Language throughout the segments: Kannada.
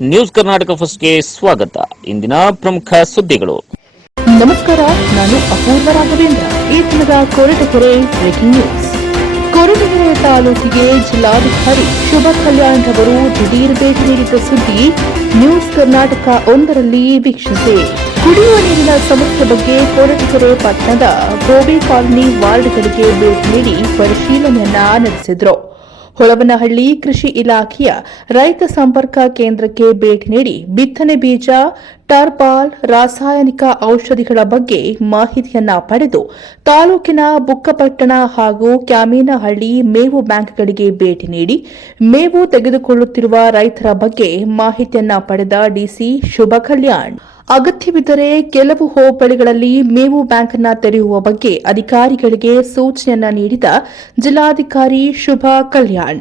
ನ್ಯೂಸ್ ಕರ್ನಾಟಕ ಫಸ್ಟ್ಗೆ ಸ್ವಾಗತ. ಇಂದಿನ ಪ್ರಮುಖ ಸುದ್ದಿಗಳು. ನಮಸ್ಕಾರ, ನಾನು ಅಪೂರ್ವ ರಾಘವೇಂದ್ರ. ಈ ದಿನದ ಕೊರಟಗೆರೆ ಬ್ರೇಕಿಂಗ್ ನ್ಯೂಸ್. ಕೊರಟಗೆರೆ ತಾಲೂಕಿಗೆ ಜಿಲ್ಲಾಧಿಕಾರಿ ಶುಭ ಕಲ್ಯಾಣ್ ರವರು ದಿಢೀರ್ ಭೇಟಿ ನೀಡಿದ ಸುದ್ದಿ ನ್ಯೂಸ್ ಕರ್ನಾಟಕ ಒಂದರಲ್ಲಿ ವೀಕ್ಷಿಸಿ. ಕುಡಿಯುವ ನೀರಿನ ಸಮಸ್ಯೆ ಬಗ್ಗೆ ಕೊರಟಗೆರೆ ಪಟ್ಟಣದ ಗೋಬಿ ಕಾಲನಿ ವಾರ್ಡ್ಗಳಿಗೆ ಭೇಟಿ ನೀಡಿ ಪರಿಶೀಲನೆಯನ್ನ ನಡೆಸಿದರು. ಹೊಳವನಹಳ್ಳಿ ಕೃಷಿ ಇಲಾಖೆಯ ರೈತ ಸಂಪರ್ಕ ಕೇಂದ್ರಕ್ಕೆ ಭೇಟಿ ನೀಡಿ ಬಿತ್ತನೆ ಬೀಜ, ಟರ್ಪಾಲ್, ರಾಸಾಯನಿಕ ಔಷಧಿಗಳ ಬಗ್ಗೆ ಮಾಹಿತಿಯನ್ನ ಪಡೆದು ತಾಲೂಕಿನ ಬುಕ್ಕಪಟ್ಟಣ ಹಾಗೂ ಕ್ಯಾಮೇನಹಳ್ಳಿ ಮೇವು ಬ್ಯಾಂಕ್ಗಳಿಗೆ ಭೇಟಿ ನೀಡಿ ಮೇವು ತೆಗೆದುಕೊಳ್ಳುತ್ತಿರುವ ರೈತರ ಬಗ್ಗೆ ಮಾಹಿತಿಯನ್ನ ಪಡೆದ ಡಿಸಿ ಶುಭ ಕಲ್ಯಾಣ್ ಅಗತ್ಯವಿದ್ದರೆ ಕೆಲವು ಹೋಬಳಿಗಳಲ್ಲಿ ಮೇವು ಬ್ಯಾಂಕ್ ಅನ್ನು ತೆರೆಯುವ ಬಗ್ಗೆ ಅಧಿಕಾರಿಗಳಿಗೆ ಸೂಚನೆಯನ್ನ ನೀಡಿದ ಜಿಲ್ಲಾಧಿಕಾರಿ ಶುಭ ಕಲ್ಯಾಣ್.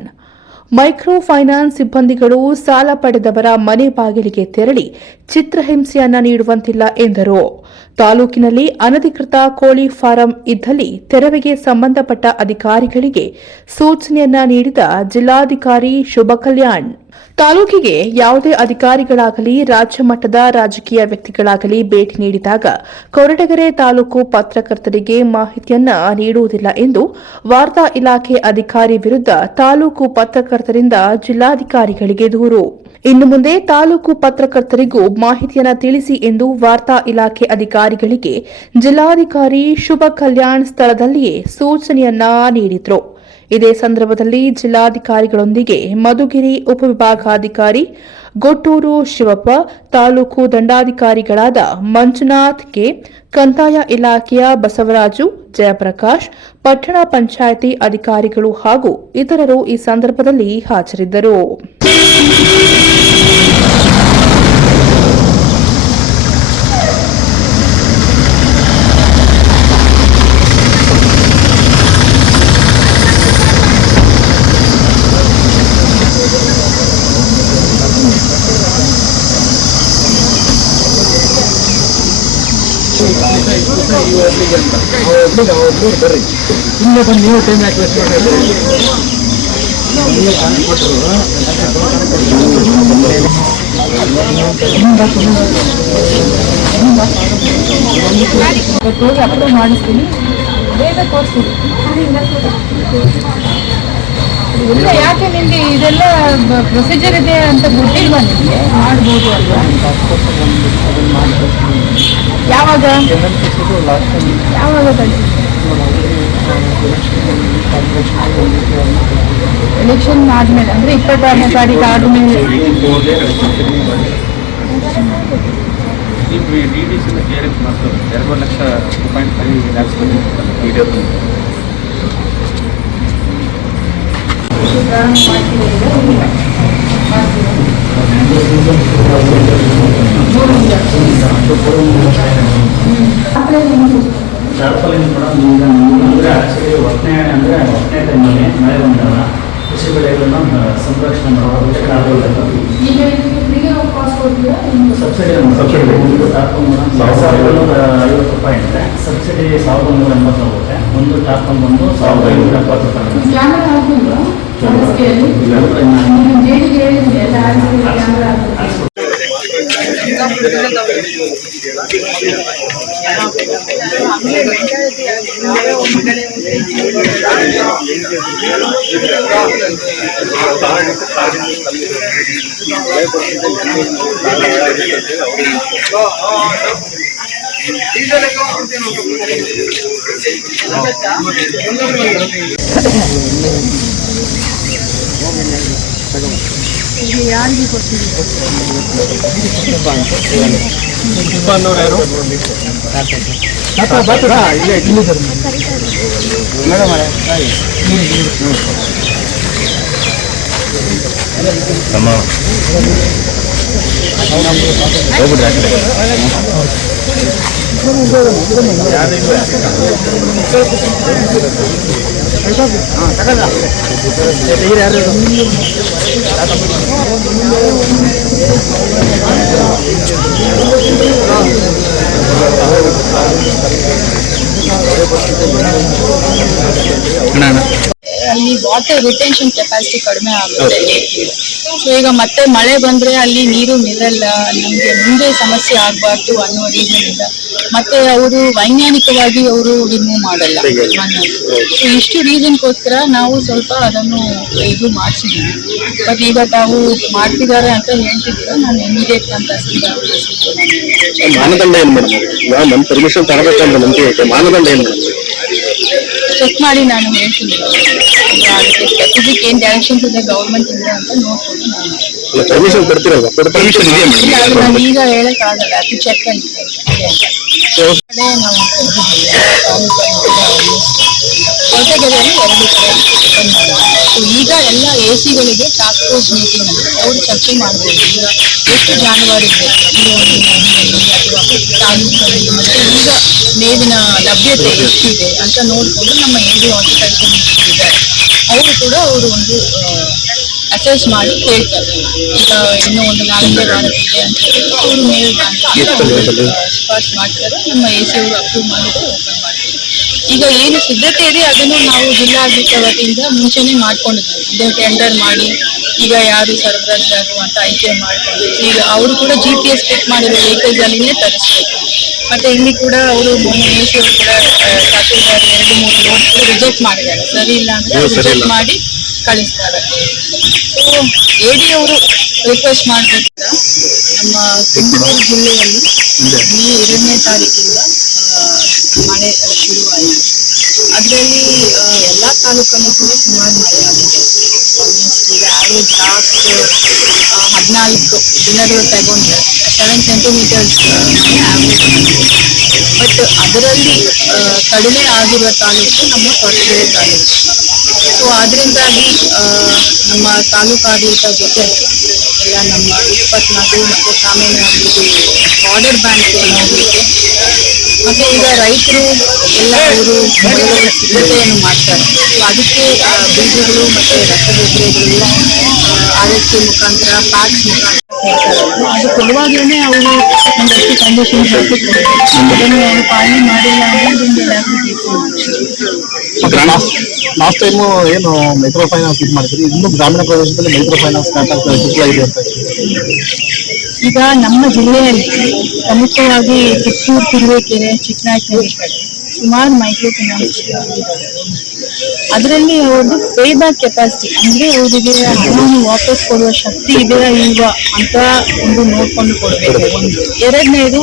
ಮೈಕ್ರೋ ಫೈನಾನ್ಸ್ ಸಿಬ್ಬಂದಿಗಳು ಸಾಲ ಪಡೆದವರ ಮನೆ ಬಾಗಿಲಿಗೆ ತೆರಳಿ ಚಿತ್ರಹಿಂಸೆಯನ್ನ ನೀಡುವಂತಿಲ್ಲ ಎಂದರು. ತಾಲೂಕಿನಲ್ಲಿ ಅನಧಿಕೃತ ಕೋಳಿ ಫಾರಂ ಇದ್ದಲ್ಲಿ ತೆರವಿಗೆ ಸಂಬಂಧಪಟ್ಟ ಅಧಿಕಾರಿಗಳಿಗೆ ಸೂಚನೆಯನ್ನ ನೀಡಿದ ಜಿಲ್ಲಾಧಿಕಾರಿ ಶುಭ ಕಲ್ಯಾಣ್. ತಾಲೂಕಿಗೆ ಯಾವುದೇ ಅಧಿಕಾರಿಗಳಾಗಲಿ ರಾಜ್ಯ ಮಟ್ಟದ ರಾಜಕೀಯ ವ್ಯಕ್ತಿಗಳಾಗಲಿ ಭೇಟಿ ನೀಡಿದಾಗ ಕೊರಟಗೆರೆ ತಾಲೂಕು ಪತ್ರಕರ್ತರಿಗೆ ಮಾಹಿತಿಯನ್ನ ನೀಡುವುದಿಲ್ಲ ಎಂದು ವಾರ್ತಾ ಇಲಾಖೆ ಅಧಿಕಾರಿ ವಿರುದ್ಧ ತಾಲೂಕು ಪತ್ರಕರ್ತರಿಂದ ಜಿಲ್ಲಾಧಿಕಾರಿಗಳಿಗೆ ದೂರು. ಇನ್ನು ಮುಂದೆ ತಾಲೂಕು ಪತ್ರಕರ್ತರಿಗೂ ಮಾಹಿತಿಯನ್ನ ತಿಳಿಸಿ ಎಂದು ವಾರ್ತಾ ಇಲಾಖೆ ಅಧಿಕಾರಿಗಳಿಗೆ ಜಿಲ್ಲಾಧಿಕಾರಿ ಶುಭ ಕಲ್ಯಾಣ್ ಸ್ಥಳದಲ್ಲಿಯೇ ಸೂಚನೆಯನ್ನ ನೀಡಿದ್ರು. ಇದೇ ಸಂದರ್ಭದಲ್ಲಿ ಜಿಲ್ಲಾಧಿಕಾರಿಗಳೊಂದಿಗೆ ಮಧುಗಿರಿ ಉಪವಿಭಾಗಾಧಿಕಾರಿ ಗೊಟ್ಟೂರು ಶಿವಪ್ಪ, ತಾಲೂಕು ದಂಡಾಧಿಕಾರಿಗಳಾದ ಮಂಜುನಾಥ್ ಕೆ, ಕಂದಾಯ ಇಲಾಖೆಯ ಬಸವರಾಜು, ಜಯಪ್ರಕಾಶ್, ಪಟ್ಟಣ ಪಂಚಾಯಿತಿ ಅಧಿಕಾರಿಗಳು ಹಾಗೂ ಇತರರು ಈ ಸಂದರ್ಭದಲ್ಲಿ ಹಾಜರಿದ್ದರು. ಬರ್ರಿ ಇಲ್ಲೇ ಬಂದು ನೀವು ಟೈಮ್ ಯಾಕೆ ವೇಸ್ಟ್ ಮಾಡಿದ್ರಿ? ಹೋಗಿ ಅಪ್ಲೋಡ್ ಮಾಡಿಸ್ತೀನಿ, ಬೇಗ ತೋರಿಸ್ತೀನಿ. ಇಲ್ಲ, ಯಾಕೆ ನಿಮಗೆ ಇದೆಲ್ಲ ಪ್ರೊಸೀಜರ್ ಇದೆ ಅಂತ ಗೊತ್ತಿಲ್ವಾ? ನಿಮಗೆ ಮಾಡ್ಬೋದು ಅಲ್ವಾ? ಯಾವಾಗ ಎಲೆಕ್ಷನ್ ಆದ್ಮೇಲೆ ಅಂದ್ರೆ 26ನೇ ತಾರೀಕು ಆದ್ಮೇಲೆ ಅಂದರೆ ಆ್ಯಕ್ಚುಲಿ ಒತ್ತನೇ ಟೈಮಲ್ಲಿ ಮಳೆ ಬಂದಾಗ ಕೃಷಿ ಬೆಳೆಗಳನ್ನು ಸಂರಕ್ಷಣೆ ಮಾಡೋದಕ್ಕೆ ಸಬ್ಸಿಡಿ ₹1,750 ಇದೆ. ಸಬ್ಸಿಡಿ 1,180 ಹೋಗುತ್ತೆ. ಒಂದು ಟಾಪಲ್ಲಿ ಬಂದು 1,570 ಯಾರಿಗೆ ಕೊಡ್ತೀವಿ? ಅಲ್ಲಿ ವಾಟರ್ ರಿಟೆನ್ಷನ್ ಕೆಪಾಸಿಟಿ ಕಡಿಮೆ ಆಗುತ್ತೆ. ಸೊ ಈಗ ಮತ್ತೆ ಮಳೆ ಬಂದ್ರೆ ಅಲ್ಲಿ ನೀರು ನಿಲ್ಲಲ್ಲ, ನಮ್ಗೆ ಮುಂದೆ ಸಮಸ್ಯೆ ಆಗ್ಬಾರ್ದು ಅನ್ನೋ ರೀಸನ್ ಇಂದ ಮತ್ತೆ ಅವರು ವೈಜ್ಞಾನಿಕವಾಗಿ ಅವರು ರಿಮೂವ್ ಮಾಡಲ್ಲ ಮಣ್ಣನ್ನು. ಸೊ ಇಷ್ಟು ರೀಸನ್ಗೋಸ್ಕರ ನಾವು ಸ್ವಲ್ಪ ಅದನ್ನು ಇದು ಮಾಡಿಸಿದೀವಿ. ಬಟ್ ಈಗ ತಾವು ಮಾಡ್ತಿದ್ದಾರೆ ಅಂತ ಹೇಳ್ತಿದ್ದೀರಾ, ನಾನು ಇಮಿಡಿಯೇಟ್ ಅಂತ ಮಾನದಂಡ ಏನ್ ಮೇಡಮ್? ನಮ್ಮ ಪರ್ಮಿಷನ್ ತರಬೇಕಂತ ನಮ್ಗೆ ಮಾನದಂಡ ಏನ್ ಮೇಡಮ್? ಚೆಕ್ ಮಾಡಿ ನಾನು ಹೇಳ್ತೀನಿ. ಅದಕ್ಕೆ ಸ್ಪೆಸಿಫಿಕ್ ಏನ್ ಡೈರೆಕ್ಷನ್ಸ್ ಇದೆ ಗೌರ್ಮೆಂಟ್ ಇಂದ ಅಂತ ನೋಡ್ಕೊಂಡು ನಾನು ಪರ್ಮಿಷನ್ ಕೊಡ್ತಿರಲ್ಲ? ಪರ್ಮಿಷನ್ ಇದೆಯಾ ಮೇಡಮ್? ಇಲ್ಲ, ಅದು ನಾನು ಈಗ ಹೇಳಕ್ ಆಗಲ್ಲ, ಅದು ಚೆಕ್ ಅಂತ ನಾವು ಕೊರಟಗೆರೆಯಲ್ಲಿ 2 ಕಡೆ ಓಪನ್ ಮಾಡಿದ್ವಿ. ಸೊ ಈಗ ಎಲ್ಲ AC ಗಳಿಗೆ ಟಾಸ್ಕ್ ಫೋರ್ಸ್ ಮೀಟಿಂಗ್ ಅಂತ ಅವ್ರು ಚರ್ಚೆ ಮಾಡ್ಬೋದು. ಈಗ ಎಷ್ಟು ಜಾನುವಾರು ಬೇಕು ಈ ಒಂದು ನದಿಯಲ್ಲಿ ಅಥವಾ ತಾಲೂಕಲ್ಲಿ, ಮತ್ತೆ ಈಗ ಮೇವಿನ ಲಭ್ಯತೆ ಎಷ್ಟಿದೆ ಅಂತ ನೋಡಿಕೊಂಡು ನಮ್ಮ AD ಹಾರ್ಟಿಕಲ್ಚರ್ ಮೀಟಿಂಗ್ ಇದ್ದಾರೆ, ಅವರು ಕೂಡ ಅವರು ಒಂದು ಅಸೆಸ್ ಮಾಡಿ ಹೇಳ್ತಾರೆ. ಈಗ ಇನ್ನೂ ಒಂದು 4 ವಾರಕ್ಕಿದೆ ಅಂತ ಹೇಳಿ ಅವರು ಮೇವು ಶಿಫಾರಸು ಮಾಡ್ತಾರೆ. ನಮ್ಮ AC ಅವರು ಅಪ್ರೂವ್ ಮಾಡಿದ್ರೆ ಓಪನ್ ಮಾಡ್ತೀವಿ. ಈಗ ಏನು ಸಿದ್ಧತೆ ಇದೆ ಅದನ್ನು ನಾವು ಜಿಲ್ಲಾಡಳಿತ ವತಿಯಿಂದ ಮುಂಚೆನೆ ಮಾಡ್ಕೊಂಡಿದ್ವಿ. ಅಂದರೆ ಟೆಂಡರ್ ಮಾಡಿ ಈಗ ಯಾರು ಸರಬರಾಜುದಾರರು ಅಂತ ಆಯ್ಕೆ ಮಾಡ್ಕೊಂಡು ಈಗ ಅವರು ಕೂಡ GPS ಫಿಟ್ ಮಾಡಿರೋ ವೆಹಿಕಲ್ಸ್ ಅಲ್ಲಿನೇ ತರಿಸ್ಬೇಕು. ಮತ್ತೆ ಇಲ್ಲಿ ಕೂಡ ಅವರು ಮೊನ್ನೆ AC ಅವರು ಕೂಡ ತಹಸೀಲ್ದಾರ್ 2-3 ಲೋಡ್ ಕೂಡ ರಿಜೆಕ್ಟ್ ಮಾಡಿದ್ದಾರೆ. ಸರಿ ಇಲ್ಲ ಅಂದ್ರೆ ರಿಜೆಕ್ಟ್ ಮಾಡಿ ಕಳಿಸ್ತಾರೆ. ಸೊ AD ಅವರು ರಿಕ್ವೆಸ್ಟ್ ಮಾಡಬೇಕಿಲ್ಲ. ನಮ್ಮ ತುಮಕೂರು ಜಿಲ್ಲೆಯಲ್ಲಿ ಮೇ 2ನೇ ತಾರೀಕಿಂದ ಮಳೆ ಶುರುವಾಯಿತು. ಅದರಲ್ಲಿ ಎಲ್ಲ ತಾಲೂಕಲ್ಲೂ ಕೂಡ ಸುಮಾರು ಮಳೆ ಆಗಿದೆ. ಈಗ ಆವ್ರೇಜ್ ಲಾಸ್ಟ್ 14 ದಿನಗಳು ತಗೊಂಡ್ರೆ 7 ಸೆಂಟಿಮೀಟರ್ಸ್ ಮಳೆ ಆವ್ರೇಜ್ ಆಗಿದೆ. ಬಟ್ ಅದರಲ್ಲಿ ಕಡಿಮೆ ಆಗಿರುವ ತಾಲೂಕು ನಮ್ಮ ಕೊರಟಗೆರೆ ತಾಲೂಕು. ಸೊ ಅದರಿಂದಾಗಿ ನಮ್ಮ ತಾಲೂಕಾಡಳಿತ ಜೊತೆ ಎಲ್ಲ ನಮ್ಮ 24 ಮತ್ತು ಸಾಮಾನ್ಯ ಬಾರ್ಡರ್ ಬ್ಯಾಂಕ್ ನೋಡಲಿಕ್ಕೆ ಮತ್ತೆ ಈಗ ರೈತರು ಎಲ್ಲ ಅವರು ಬೆಳೆಗಳ ಸಿದ್ಧತೆಯನ್ನು ಮಾಡ್ತಾರೆ. ಸೊ ಅದಕ್ಕೆ ಬೀಜಗಳು ಮತ್ತು ರಸಗೊಬ್ಬರಗಳು RSK ಮುಖಾಂತರ ಪ್ಯಾಕ್ಸ್ ಮುಖಾಂತರ ಕೊಡ್ತಾರೆ. ಅದು ಕೊಡುವಾಗಲೇ ಅವರು ಒಂದಷ್ಟು ಕಂಡೀಷನ್ಸ್ ಹಾಕಿಕೊಡ್ತಾರೆ. ಅದನ್ನು ಅವರು ಪಾಲನೆ ಮಾಡಿಲ್ಲ ಅಂದರೆ ಅದೊಂದು ಲಾಸ್ಟ್ ಟೈಮು ಏನು ಮೈಕ್ರೋ ಫೈನಾನ್ಸ್ ಇದು ಮಾಡಿದ್ರಿ, ಇನ್ನು ಗ್ರಾಮೀಣ ಪ್ರದೇಶದಲ್ಲಿ ಮೈಕ್ರೋ ಫೈನಾನ್ಸ್ ಸ್ಟಾರ್ಟ್ ಆಗ್ತಾ ಇದೆ ಅಂತ. ಈಗ ನಮ್ಮ ಜಿಲ್ಲೆಯಲ್ಲಿ ಪ್ರಮುಖವಾಗಿ ಕಿತ್ತೂರು, ತುರುವೇಕೆರೆ, ಚಿಕ್ಕನಾಯಕನಹಳ್ಳಿ ಕಡೆ ಸುಮಾರು ಮೈಕ್ರೋ ಫೈನಾನ್ಸ್ ಅದರಲ್ಲಿ ಅವ್ರದ್ದು ಪೇ ಬ್ಯಾಕ್ ಕೆಪಾಸಿಟಿ ಅಂದ್ರೆ ಅವರಿಗೆ ಹಣವನ್ನು ವಾಪಸ್ ಕೊಡುವ ಶಕ್ತಿ ಇದೆಯಾ ಇಲ್ವಾ ಅಂತ ಒಂದು ನೋಡ್ಕೊಂಡು ಕೊಡಬೇಕು. ಒಂದು ಎರಡನೇದು,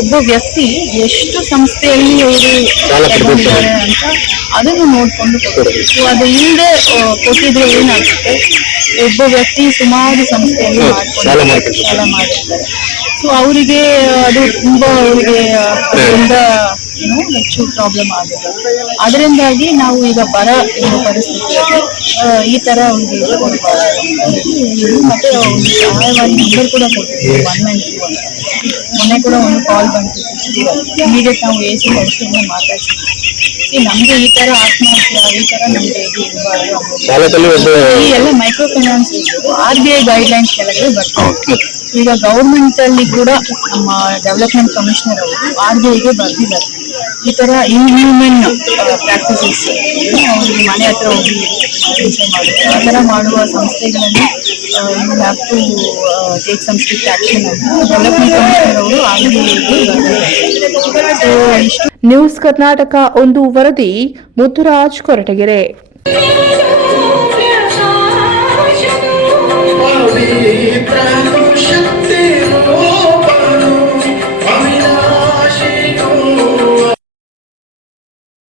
ಒಬ್ಬ ವ್ಯಕ್ತಿ ಎಷ್ಟು ಸಂಸ್ಥೆಯಲ್ಲಿ ಅವರು ತಗೊಂಡಿದ್ದಾರೆ ಅಂತ ಅದನ್ನು ನೋಡ್ಕೊಂಡು ಕೊಡಬೇಕು. ಸೊ ಅದು ಇಲ್ಲದೆ ಕೊಟ್ಟಿದ್ರೆ ಏನಾಗುತ್ತೆ, ಒಬ್ಬ ವ್ಯಕ್ತಿ ಸುಮಾರು ಸಂಸ್ಥೆಯಲ್ಲಿ ಸಾಲ ಮಾಡಿರ್ತಾರೆ. ಸೊ ಅವರಿಗೆ ಅದು ತುಂಬಾ ಅವರಿಗೆ ಅದರಿಂದ ಹೆಚ್ಚು ಪ್ರಾಬ್ಲಮ್ ಆಗುತ್ತೆ. ಅದರಿಂದಾಗಿ ನಾವು ಈಗ ಬರ ಪರಿಸ್ಥಿತಿಯಲ್ಲಿ ಈ ತರ ಒಂದು ಮತ್ತೆ ಒಂದು ಸಹಾಯವಾಣಿ ನಂಬರ್ ಕೂಡ ಕೊಟ್ಟಿದ್ದೀವಿ 191. ಮೊನ್ನೆ ಕೂಡ ಒಂದು ಕಾಲ್ ಬಂತು, ಇಮಿಡಿಯೇಟ್ ನಾವು AC ಕಳಿಸ್ಕೊಂಡು ಮಾತಾಡ್ಸಿದ್ವಿ. ನಮ್ಗೆ ಈ ತರ ಆತ್ಮಹತ್ಯೆ ಈ ತರ ನಮ್ಗೆ ಇರಬಾರ್ದು. ಈ ಎಲ್ಲ ಮೈಕ್ರೋ ಫೈನಾನ್ಸ್ RBI ಗೈಡ್ಲೈನ್ಸ್ ಕೆಳಗಡೆ ಬರ್ತಾರೆ. ಈಗ ಗೌರ್ಮೆಂಟ್ ಅಲ್ಲಿ ಕೂಡ ನಮ್ಮ ಡೆವಲಪ್ಮೆಂಟ್ ಕಮಿಷನರ್ ಅವರು RBIಗೆ ಬರ್ದಿದ್ದಾರೆ ಈ ತರ ಇನ್ಹ್ಯೂಮನ್ ಪ್ರಾಕ್ಟೀಸಸ್ ಅವ್ರಿಗೆ ಮನೆ ಹತ್ರ ಹೋಗಿ ಹಿಂಸೆ ಮಾಡೋದು ಆ ತರ ಮಾಡುವ ಸಂಸ್ಥೆಗಳನ್ನು you have to take some strict action ಅಂತ ಡೆವಲಪ್ಮೆಂಟ್ ಕಮಿಷನರ್ ಅವರು RBIಗೆ ನ್ಯೂಸ್ ಕರ್ನಾಟಕ ಒಂದು ವರದಿ, ಮುತ್ತುರಾಜ್, ಕೊರಟಗೆರೆ.